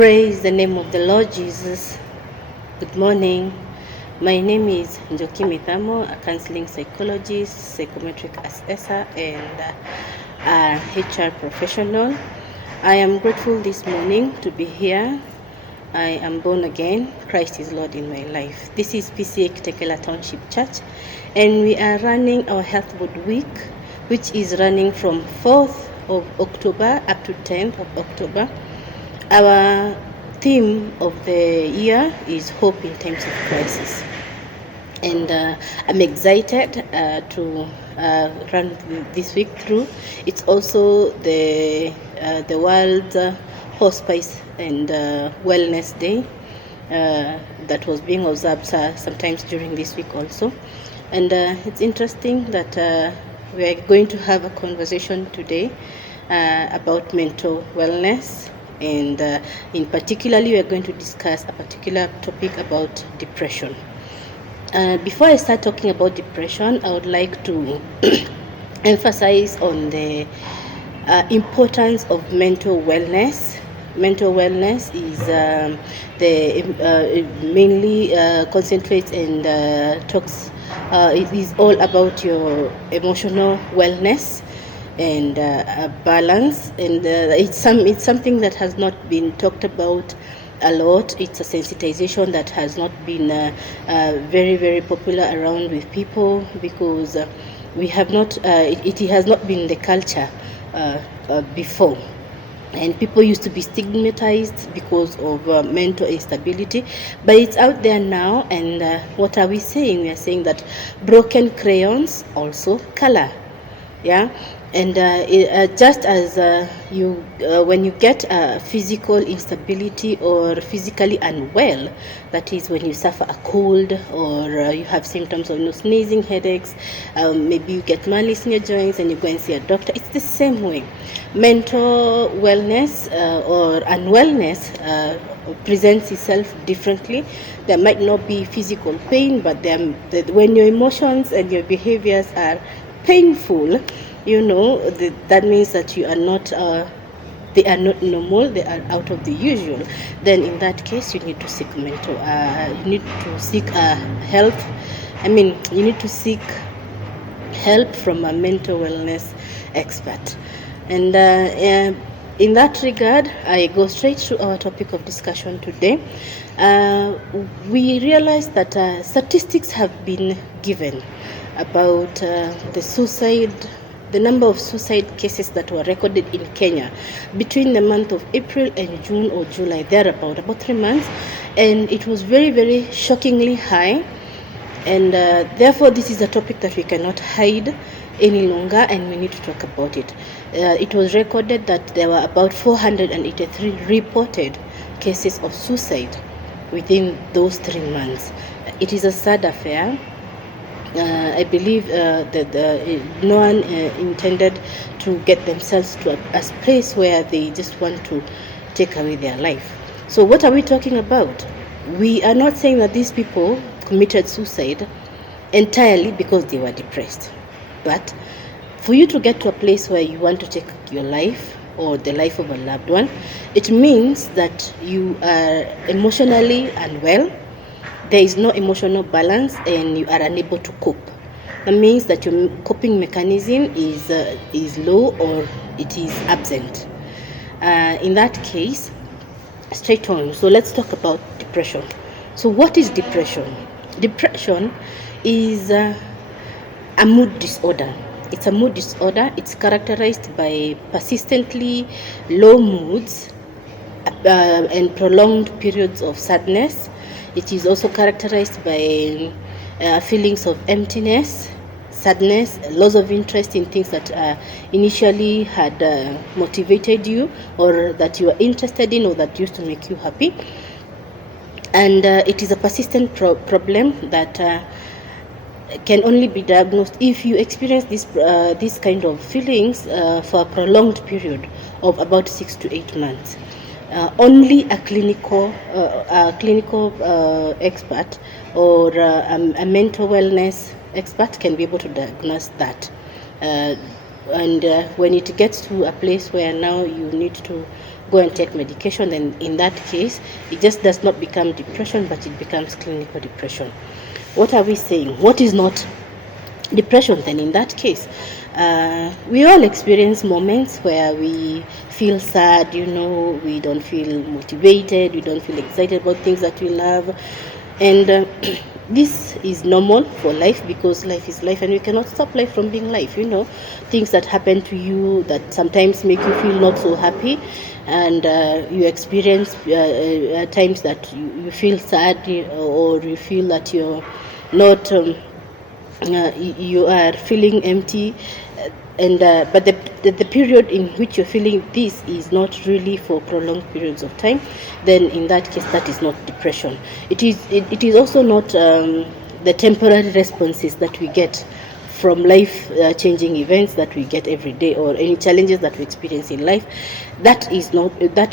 Praise the name of the Lord Jesus. Good morning. My name is Njoki Mithamo, a counseling psychologist, psychometric assessor, and HR professional. I am grateful this morning to be here. I am born again. Christ is Lord in my life. This is PCEA Kitengela Township Church, and we are running our Health Board Week, which is running from 4th of October up to 10th of October. Our theme of the year is Hope in Times of Crisis. And I'm excited to run this week through. It's also the World Hospice and Wellness Day that was being observed sometimes during this week also. And it's interesting that we're going to have a conversation today about mental wellness. And in particularly, we are going to discuss a particular topic about depression. Before I start talking about depression, I would like to emphasize on the importance of mental wellness. Mental wellness is mainly concentrates and talks. It is all about your emotional wellness and balance, and it's something that has not been talked about a lot. It's a sensitization that has not been very, very popular around with people because we have not. It has not been the culture before. And people used to be stigmatized because of mental instability, but it's out there now. And what are we saying? We are saying that broken crayons also color. Yeah. And just as when you get physical instability or physically unwell, that is when you suffer a cold or you have symptoms of sneezing, headaches, maybe you get malaise in your joints and you go and see a doctor. It's the same way. Mental wellness or unwellness presents itself differently. There might not be physical pain, but when your emotions and your behaviors are painful, that means that you are not they are not normal, they are out of the usual. Then in that case you need to seek you need to seek health. You need to seek help from a mental wellness expert. And in that regard, I go straight to our topic of discussion today. We realize that statistics have been given about the number of suicide cases that were recorded in Kenya between the month of April and June or July, about 3 months, and it was very, very shockingly high. And therefore this is a topic that we cannot hide any longer, and we need to talk about it. It was recorded that there were about 483 reported cases of suicide within those 3 months. It is a sad affair. I believe that no one intended to get themselves to a place where they just want to take away their life. So what are we talking about? We are not saying that these people committed suicide entirely because they were depressed. But for you to get to a place where you want to take your life or the life of a loved one, it means that you are emotionally unwell. There is no emotional balance and you are unable to cope. That means that your coping mechanism is low or it is absent. In that case, straight on. So let's talk about depression. So what is depression? Depression is a mood disorder. It's a mood disorder. It's characterized by persistently low moods and prolonged periods of sadness. It is also characterized by feelings of emptiness, sadness, loss of interest in things that initially had motivated you or that you were interested in or that used to make you happy. And it is a persistent problem that can only be diagnosed if you experience this kind of feelings for a prolonged period of about 6 to 8 months. Only a clinical expert or a mental wellness expert can be able to diagnose that. And when it gets to a place where now you need to go and take medication, then in that case, it just does not become depression, but it becomes clinical depression. What are we saying? What is not depression then in that case? We all experience moments where we feel sad, we don't feel motivated, we don't feel excited about things that we love, and this is normal for life, because life is life and we cannot stop life from being life. Things that happen to you that sometimes make you feel not so happy, and you experience times that you feel sad, or you feel that you're not you are feeling empty, but the period in which you're feeling this is not really for prolonged periods of time, then in that case that is not depression. It is also not the temporary responses that we get from life changing events that we get every day, or any challenges that we experience in life. That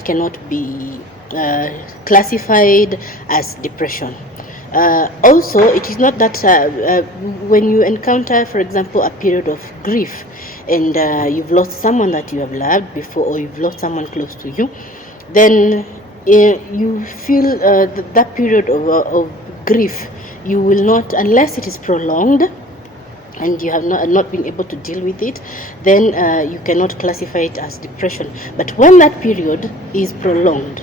cannot be classified as depression. Also, it is not that when you encounter, for example, a period of grief, and you've lost someone that you have loved before, or you've lost someone close to you, then you feel that period of grief, you will not, unless it is prolonged and you have not been able to deal with it, then you cannot classify it as depression. But when that period is prolonged,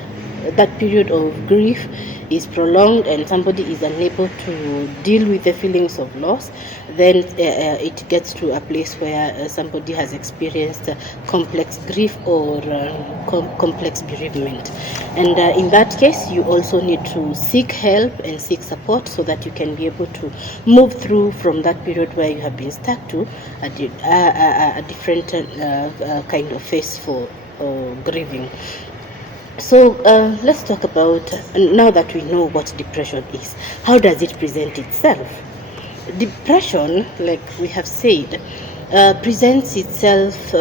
that period of grief is prolonged, and somebody is unable to deal with the feelings of loss, then it gets to a place where somebody has experienced complex grief or complex bereavement. And in that case, you also need to seek help and seek support, so that you can be able to move through from that period where you have been stuck to a different kind of phase for grieving. So let's talk about, now that we know what depression is, how does it present itself? Depression, like we have said, presents itself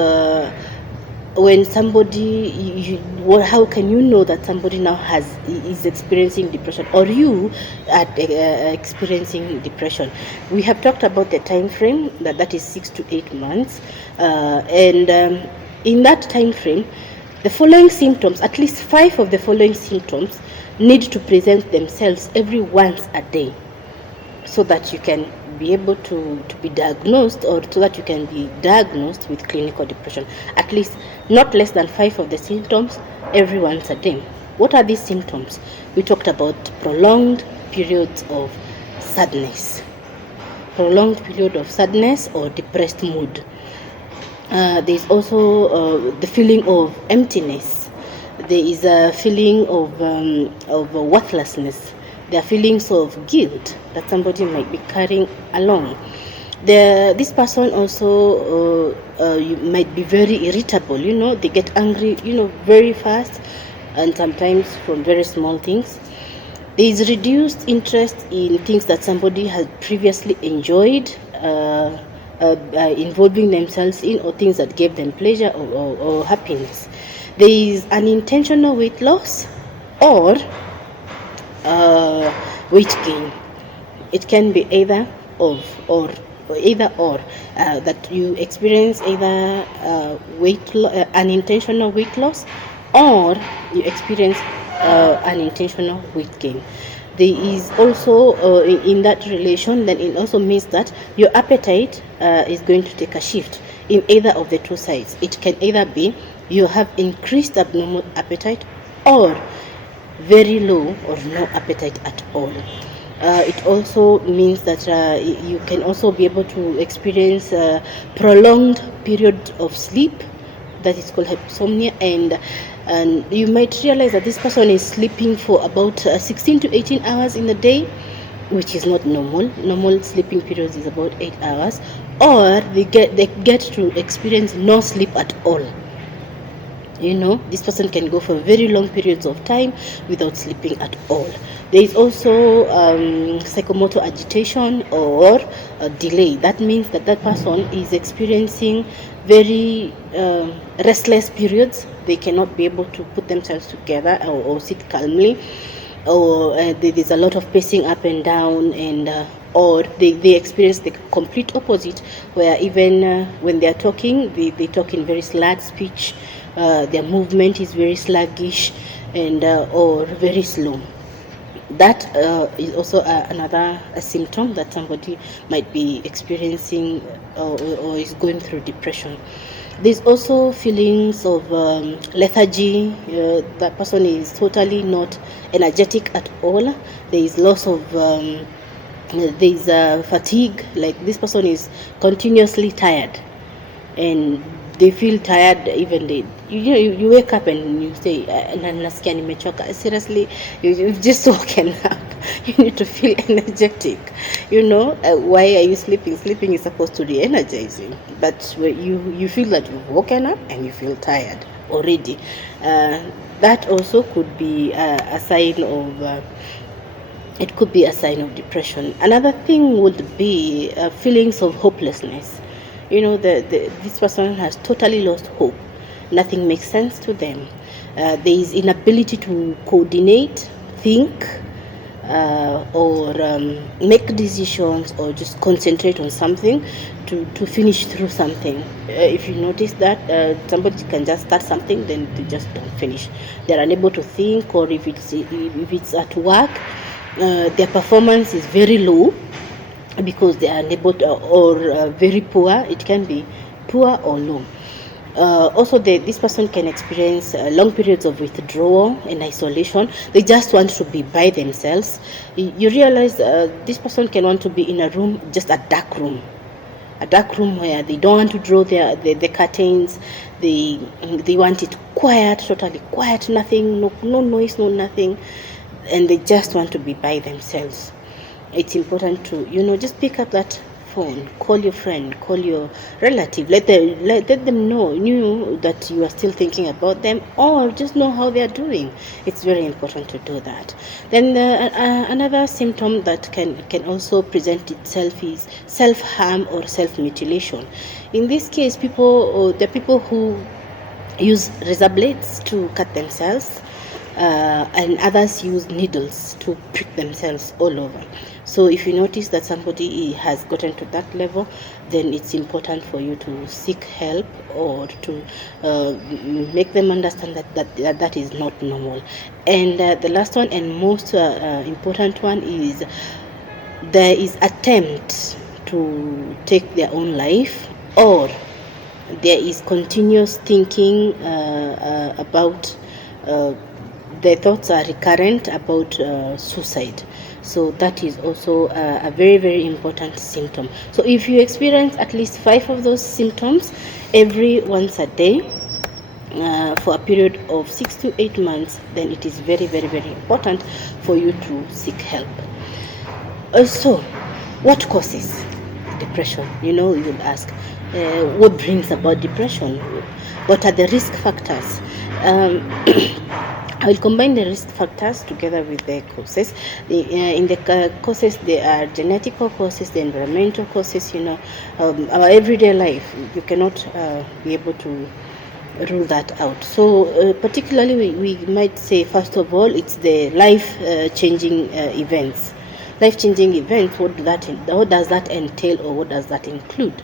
when somebody, how can you know that somebody now is experiencing depression, or you are experiencing depression? We have talked about the time frame, that is 6 to 8 months, and in that time frame, the following symptoms, at least 5 of the following symptoms, need to present themselves every once a day, so that you can be able to be diagnosed, or so that you can be diagnosed with clinical depression. At least not less than 5 of the symptoms every once a day. What are these symptoms? We talked about prolonged periods of sadness, or depressed mood. There's also the feeling of emptiness. There is a feeling of worthlessness. There are feelings of guilt that somebody might be carrying along. This person also you might be very irritable. They get angry, very fast, and sometimes from very small things. There is reduced interest in things that somebody had previously enjoyed, involving themselves in, or things that gave them pleasure or happiness. There is unintentional weight loss or weight gain. It can be either or, that you experience either unintentional weight loss, or you experience unintentional weight gain. There is also in that relation, then it also means that your appetite is going to take a shift in either of the two sides. It can either be you have increased abnormal appetite, or very low or no appetite at all. It also means that you can also be able to experience a prolonged period of sleep, that is called hyposomnia, and you might realize that this person is sleeping for about 16 to 18 hours in a day, which is not normal. Normal sleeping periods is about 8 hours, or they get to experience no sleep at all. This person can go for very long periods of time without sleeping at all. There is also psychomotor agitation or delay. That means that person is experiencing very restless periods. They cannot be able to put themselves together or sit calmly, or there's a lot of pacing up and down, and or they experience the complete opposite, where even when they are talking, they talk in very slurred speech, their movement is very sluggish and or very slow. That is also another symptom that somebody might be experiencing or is going through depression. There's also feelings of lethargy. That person is totally not energetic at all. There is loss of there's fatigue, like this person is continuously tired and they feel tired. Even you wake up and you say nasikia nimechoka. Seriously, you've just woken up. You need to feel energetic. Why are you sleeping? Sleeping is supposed to re-energize you, but you feel that you've woken up and you feel tired already. That also could be a sign of it could be a sign of depression. Another thing would be feelings of hopelessness. This person has totally lost hope. Nothing makes sense to them. There is inability to coordinate, think, or make decisions, or just concentrate on something to finish through something. If you notice that somebody can just start something, then they just don't finish. They're unable to think, or if it's at work, their performance is very low because they are unable to, or very poor. It can be poor or low. Also, this person can experience long periods of withdrawal and isolation. They just want to be by themselves. You realize this person can want to be in a room, just a dark room where they don't want to draw the curtains. They want it quiet, totally quiet, nothing, no noise, no nothing, and they just want to be by themselves. It's important to just pick up that phone, call your friend, call your relative, let them know that you are still thinking about them, or just know how they are doing. It's very important to do that. Then another symptom that can also present itself is self-harm or self-mutilation. In this case, the people who use razor blades to cut themselves, and others use needles to prick themselves all over. So if you notice that somebody has gotten to that level, then it's important for you to seek help, or to make them understand that is not normal. And the last one and most important one is there is attempt to take their own life, or there is continuous thinking about the thoughts are recurrent about suicide. So that is also a very, very important symptom. So if you experience at least 5 of those symptoms every once a day for a period of 6 to 8 months, then it is very, very, very important for you to seek help. Also, what causes depression? You will ask, what brings about depression? What are the risk factors? I will combine the risk factors together with the causes. In the causes, there are genetical causes, the environmental causes. Our everyday life, you cannot be able to rule that out. So particularly, we might say, first of all, it's the life-changing events. Life-changing events, what does that entail, or what does that include?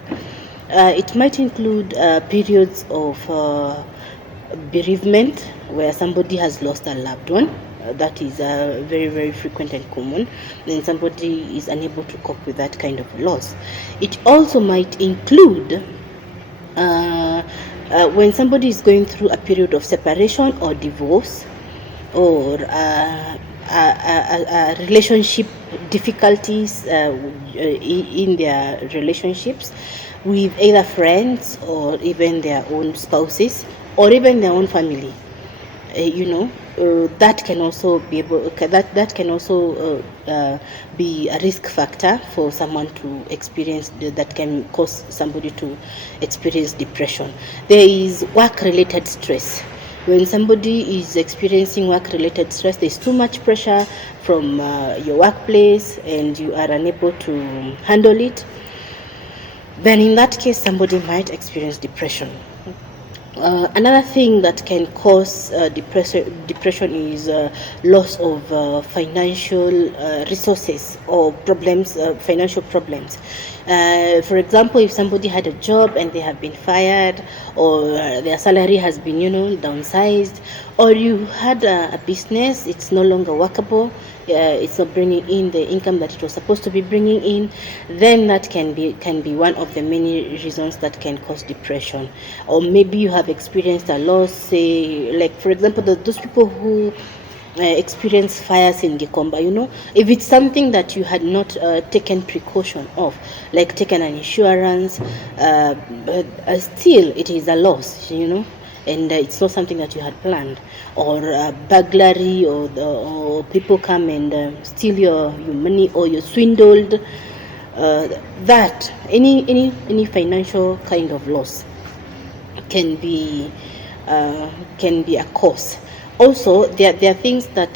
It might include periods of bereavement, where somebody has lost a loved one. That is very, very frequent and common. Then somebody is unable to cope with that kind of loss. It also might include when somebody is going through a period of separation or divorce, or relationship difficulties in their relationships with either friends, or even their own spouses, or even their own family. That can also be be a risk factor for someone to experience, that can cause somebody to experience depression. There is work-related stress. When somebody is experiencing work-related stress, there's too much pressure from your workplace and you are unable to handle it, then in that case somebody might experience depression. Another thing that can cause depression is loss of financial resources or problems, financial problems. For example, if somebody had a job and they have been fired, or their salary has been, downsized, or you had a business, it's no longer workable, it's not bringing in the income that it was supposed to be bringing in, then that can be one of the many reasons that can cause depression. Or maybe you have experienced a loss, say, like for example, those people who experience fires in Gikomba, if it's something that you had not taken precaution of, like taken an insurance, but still it is a loss, and it's not something that you had planned. Or burglary, or people come and steal your money, or you're swindled. That any financial kind of loss can be a cause. Also, there are things that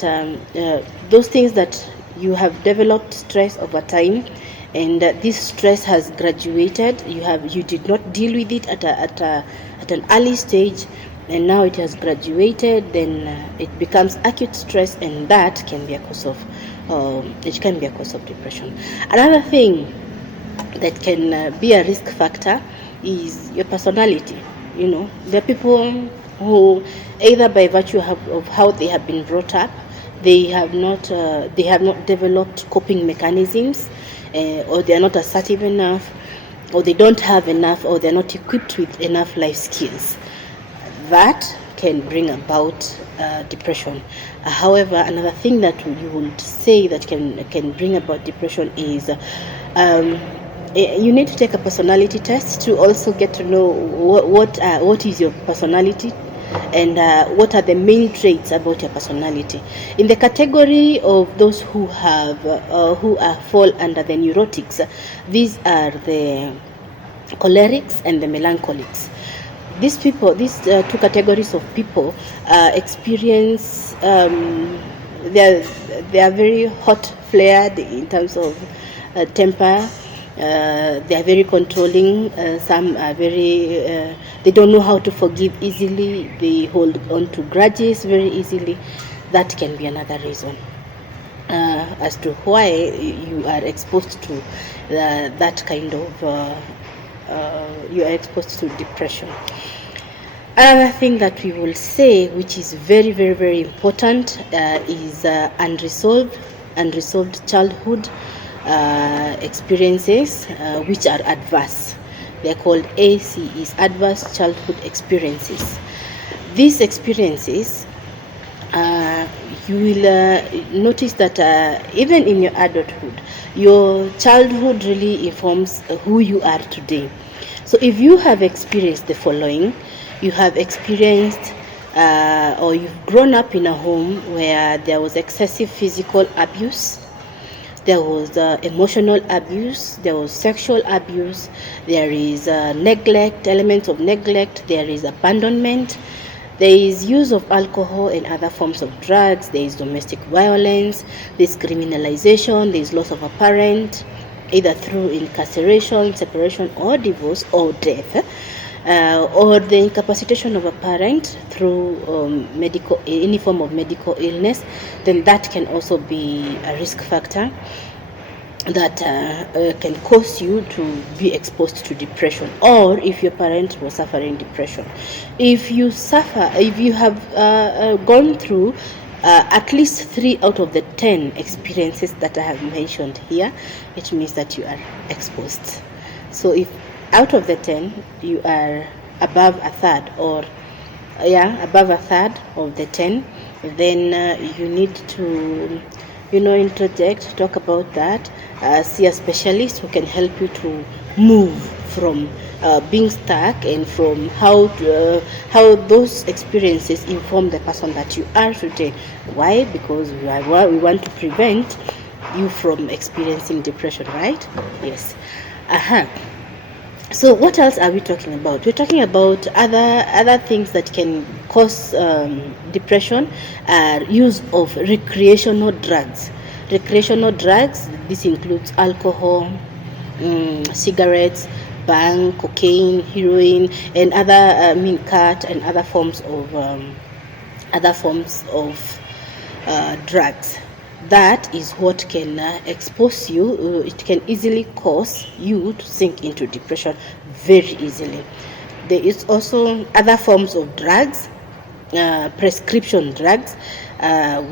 those things that you have developed stress over time, and this stress has graduated. You did not deal with it at an early stage, and now it has graduated. Then it becomes acute stress, and that can be a cause of depression. Another thing that can be a risk factor is your personality. There are people who, either by virtue of how they have been brought up, they have not developed coping mechanisms, or they are not assertive enough, or they don't have enough, or they're not equipped with enough life skills. That can bring about depression. However, another thing that you would say that can bring about depression is you need to take a personality test to also get to know what is your personality, and what are the main traits about your personality. In the category of those who fall under the neurotics, these are the cholerics and the melancholics. These two categories of people experience, they are very hot flared in terms of temper. They are very controlling. Some are very they don't know how to forgive easily. They hold on to grudges very easily. That can be another reason as to why you are exposed to that kind of you are exposed to depression. Another thing that we will say, which is very, very, very important, is unresolved childhood experiences, which are adverse. They're called ACEs, adverse childhood experiences. These experiences, you will notice that even in your adulthood, your childhood really informs who you are today. So if you have experienced the following, you have experienced or you've grown up in a home where there was excessive physical abuse, there was emotional abuse, there was sexual abuse, there is neglect, elements of neglect, there is abandonment, there is use of alcohol and other forms of drugs, there is domestic violence, there is criminalization, there is loss of a parent, either through incarceration, separation, or divorce, or death, or the incapacitation of a parent through any form of medical illness. Then that can also be a risk factor that can cause you to be exposed to depression, or if your parent was suffering depression. If you have gone through at least 3 out of the 10 experiences that I have mentioned here, it means that you are exposed. So if out of the 10 you are above a third, or above a third of the 10, then you need to interject, talk about that, see a specialist who can help you to move from being stuck, and from how those experiences inform the person that you are today. Why? Because we want to prevent you from experiencing depression, right? Yes. So what else are we talking about? We're talking about other things that can cause depression. Use of recreational drugs. Recreational drugs, this includes alcohol, cigarettes, bang, cocaine, heroin, and other cat and other forms of drugs. That is what can expose you. It can easily cause you to sink into depression very easily. There is also other forms of drugs, prescription drugs,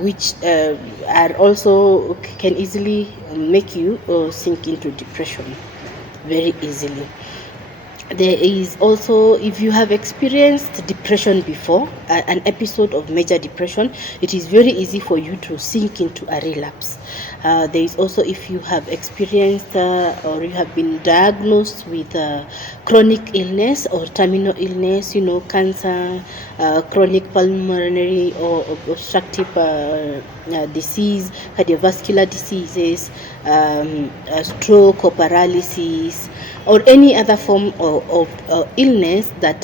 which are also can easily make you sink into depression very easily. There is also, if you have experienced depression before, an episode of major depression, it is very easy for you to sink into a relapse. There is also, if you have experienced or you have been diagnosed with chronic illness or terminal illness, cancer, chronic pulmonary or obstructive disease, cardiovascular diseases, stroke or paralysis, or any other form of illness that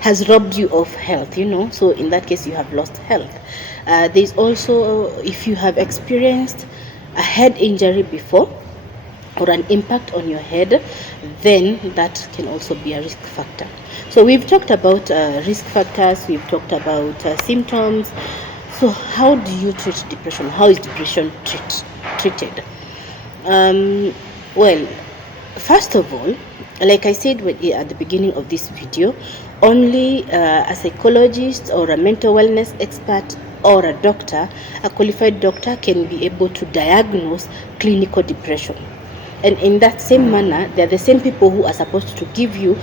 has robbed you of health, so in that case you have lost health. There's also, if you have experienced a head injury before or an impact on your head, then that can also be a risk factor. So we've talked about risk factors, we've talked about symptoms. So how do you treat depression? How is depression treated? Well, first of all, like I said at the beginning of this video, only a psychologist or a mental wellness expert or a doctor, a qualified doctor, can be able to diagnose clinical depression. And in that same manner, they're the same people who are supposed to give you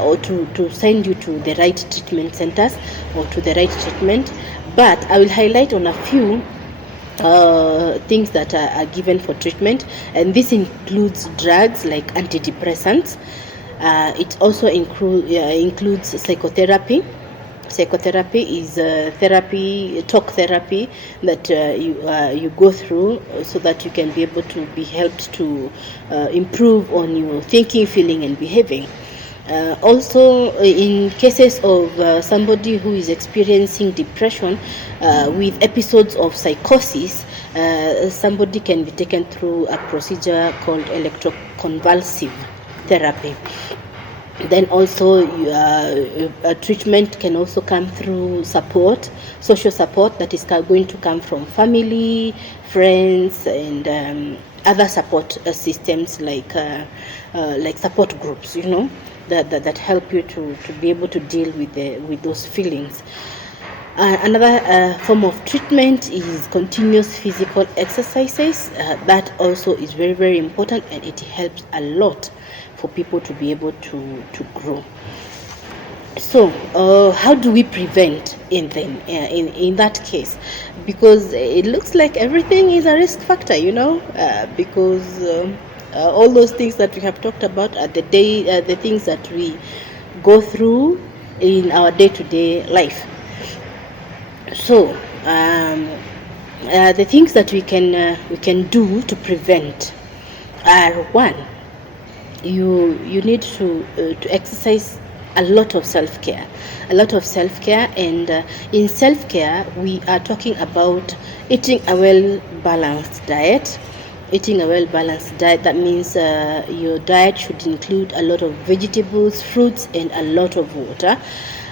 or to send you to the right treatment centers or to the right treatment. But I will highlight on a few things that are given for treatment, and this includes drugs like antidepressants. It also includes psychotherapy. Psychotherapy is talk therapy that you go through so that you can be able to be helped to improve on your thinking, feeling, and behaving. Also, in cases of somebody who is experiencing depression with episodes of psychosis, somebody can be taken through a procedure called electroconvulsive therapy. Then also treatment can also come through support, social support that is going to come from family, friends, and other support systems like support groups, that help you to be able to deal with those feelings. Another form of treatment is continuous physical exercises. That also is very, very important, and it helps a lot for people to be able to grow. So how do we prevent in that case? Because it looks like everything is a risk factor, because all those things that we have talked about are the things that we go through in our day-to-day life. So the things that we can do to prevent are: one, you need to exercise a lot of self-care, and in self-care we are talking about eating a well-balanced diet. That means your diet should include a lot of vegetables, fruits, and a lot of water.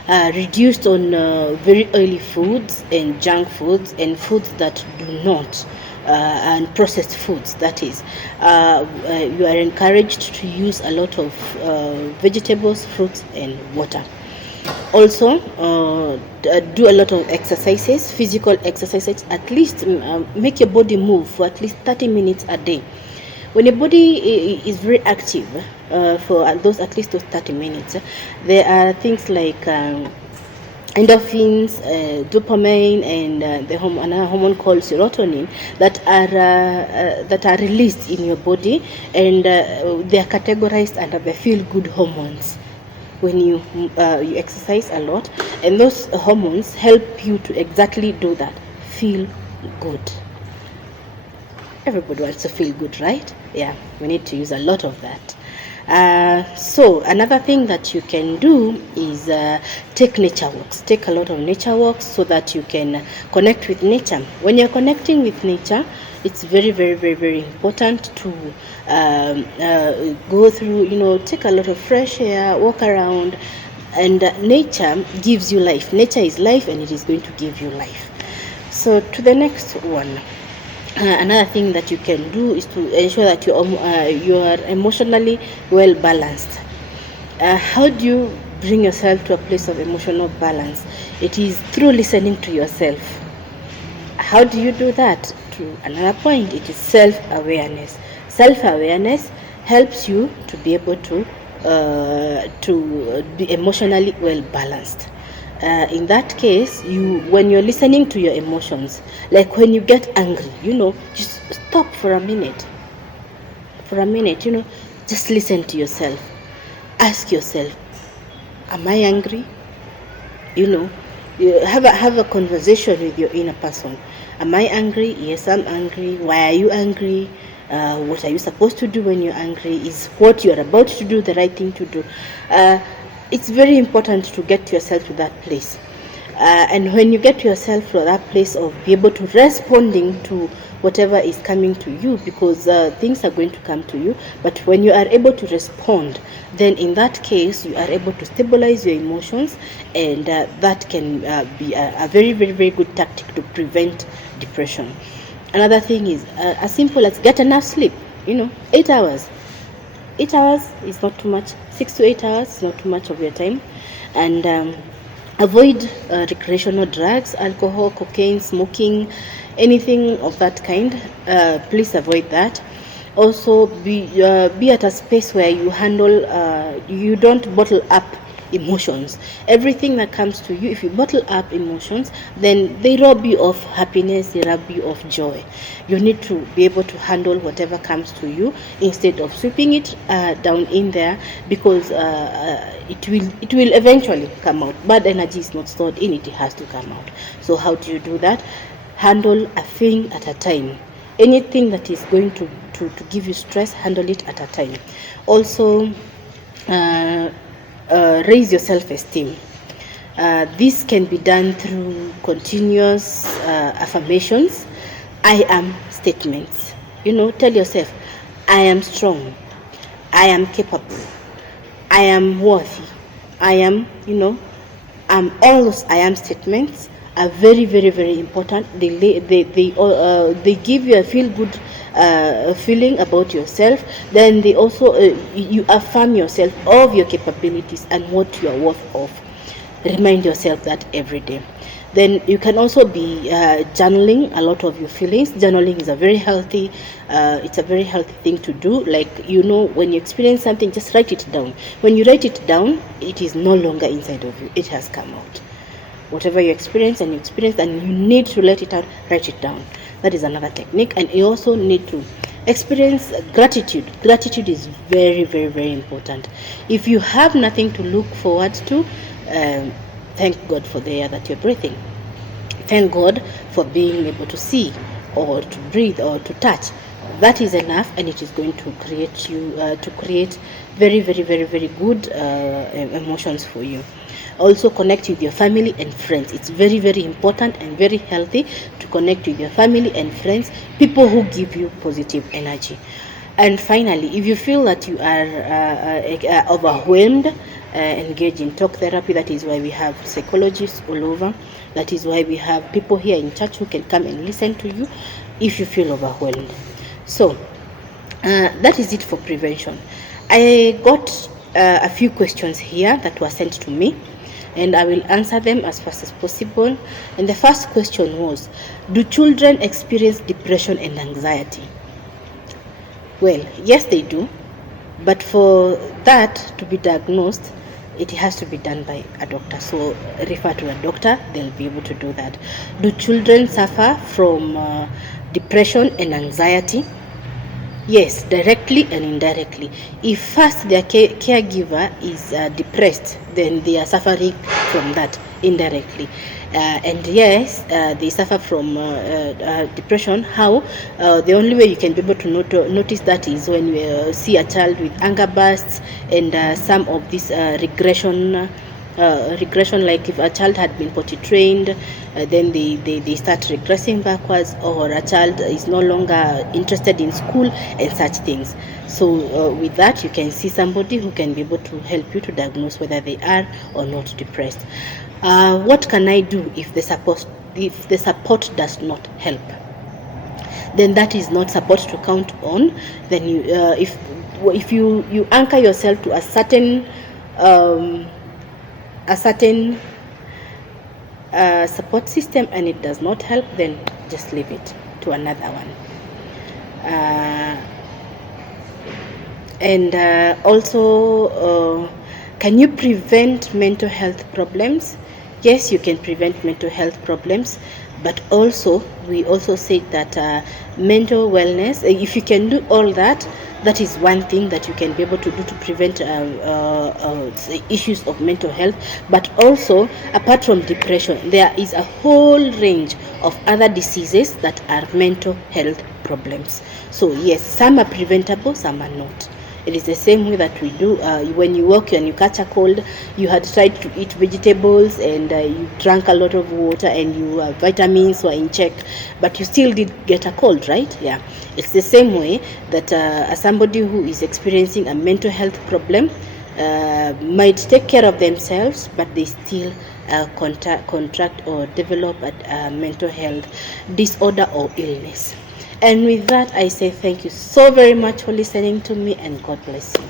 Reduced on very oily foods and junk foods and foods that do not, and processed foods, that is. You are encouraged to use a lot of vegetables, fruits, and water. Also, do a lot of exercises, physical exercises. At least make your body move for at least 30 minutes a day. When your body is very active for those at least those 30 minutes, there are things like endorphins, dopamine, and another hormone called serotonin that are released in your body, and they are categorized under the feel-good hormones when you exercise a lot, and those hormones help you to exactly do that, feel good. Everybody wants to feel good, right? Yeah, we need to use a lot of that. So another thing that you can do is take nature walks. Take a lot of nature walks so that you can connect with nature. When you're connecting with nature, it's very, very, very, very important to go through, take a lot of fresh air, walk around, and nature gives you life. Nature is life, and it is going to give you life. So to the next one. Another thing that you can do is to ensure that you are emotionally well balanced. How do you bring yourself to a place of emotional balance? It is through listening to yourself. How do you do that? To another point, it is self-awareness. Self-awareness helps you to be able to be emotionally well balanced. In that case, when you're listening to your emotions, like when you get angry, just stop for a minute. Just listen to yourself. Ask yourself, am I angry? You have a conversation with your inner person. Am I angry? Yes, I'm angry. Why are you angry? What are you supposed to do when you're angry? Is what you're about to do the right thing to do? It's very important to get yourself to that place. And when you get yourself to that place of be able to responding to whatever is coming to you, because things are going to come to you, but when you are able to respond, then in that case you are able to stabilize your emotions, and that can be a very, very, very good tactic to prevent depression. Another thing is as simple as get enough sleep. 8 hours. 8 hours is not too much. 6 to 8 hours is not too much of your time. And avoid recreational drugs, alcohol, cocaine, smoking, anything of that kind. Please avoid that. Also, be at a space where you don't bottle up emotions. Everything that comes to you, if you bottle up emotions, then they rob you of happiness, they rob you of joy. You need to be able to handle whatever comes to you instead of sweeping it down in there, because it will eventually come out. Bad energy is not stored in it has to come out. So how do you do that? Handle a thing at a time. Anything that is going to give you stress, handle it at a time. Also, raise your self-esteem. This can be done through continuous affirmations. I am statements. Tell yourself, I am strong, I am capable, I am worthy, I am, all those I am statements are very, very, very important. They give you a feel good feeling about yourself. Then they also you affirm yourself of your capabilities and what you are worth of. Remind yourself that every day. Then you can also be journaling a lot of your feelings. Journaling is a very healthy thing to do. Like, when you experience something, just write it down. When you write it down, it is no longer inside of you, it has come out. Whatever you experience and you need to let it out, write it down. That is another technique. And you also need to experience gratitude. Gratitude is very, very, very important. If you have nothing to look forward to, thank God for the air that you're breathing. Thank God for being able to see or to breathe or to touch. That is enough, and it is going to create very, very, very, very good emotions for you. Also, connect with your family and friends. It's very, very important and very healthy to connect with your family and friends, people who give you positive energy. And finally, if you feel that you are overwhelmed, engage in talk therapy. That is why we have psychologists all over. That is why we have people here in church who can come and listen to you if you feel overwhelmed. So that is it for prevention. I got a few questions here that were sent to me, and I will answer them as fast as possible. And the first question was, do children experience depression and anxiety? Well, yes, they do, but for that to be diagnosed, it has to be done by a doctor. So refer to a doctor, they'll be able to do that. Do children suffer from depression and anxiety? Yes, directly and indirectly. If first their caregiver is depressed, then they are suffering from that indirectly. And yes, they suffer from depression. How? The only way you can be able to notice that is when you see a child with anger bursts and some of these regression regression, like if a child had been potty trained, then they start regressing backwards, or a child is no longer interested in school and such things. So with that, you can see somebody who can be able to help you to diagnose whether they are or not depressed. What can I do if the support does not help? Then that is not support to count on. Then you if you anchor yourself to a certain support system and it does not help, then just leave it to another one. And also, can you prevent mental health problems? Yes, you can prevent mental health problems, but also we also said that mental wellness, if you can do all that, that is one thing that you can be able to do to prevent issues of mental health. But also, apart from depression, there is a whole range of other diseases that are mental health problems. So yes, some are preventable, some are not. It is the same way that we do when you walk and you catch a cold, you had tried to eat vegetables and you drank a lot of water and your vitamins were in check, but you still did get a cold, right? Yeah, it's the same way that as somebody who is experiencing a mental health problem might take care of themselves, but they still contract or develop a mental health disorder or illness. And with that, I say thank you so very much for listening to me, and God bless you.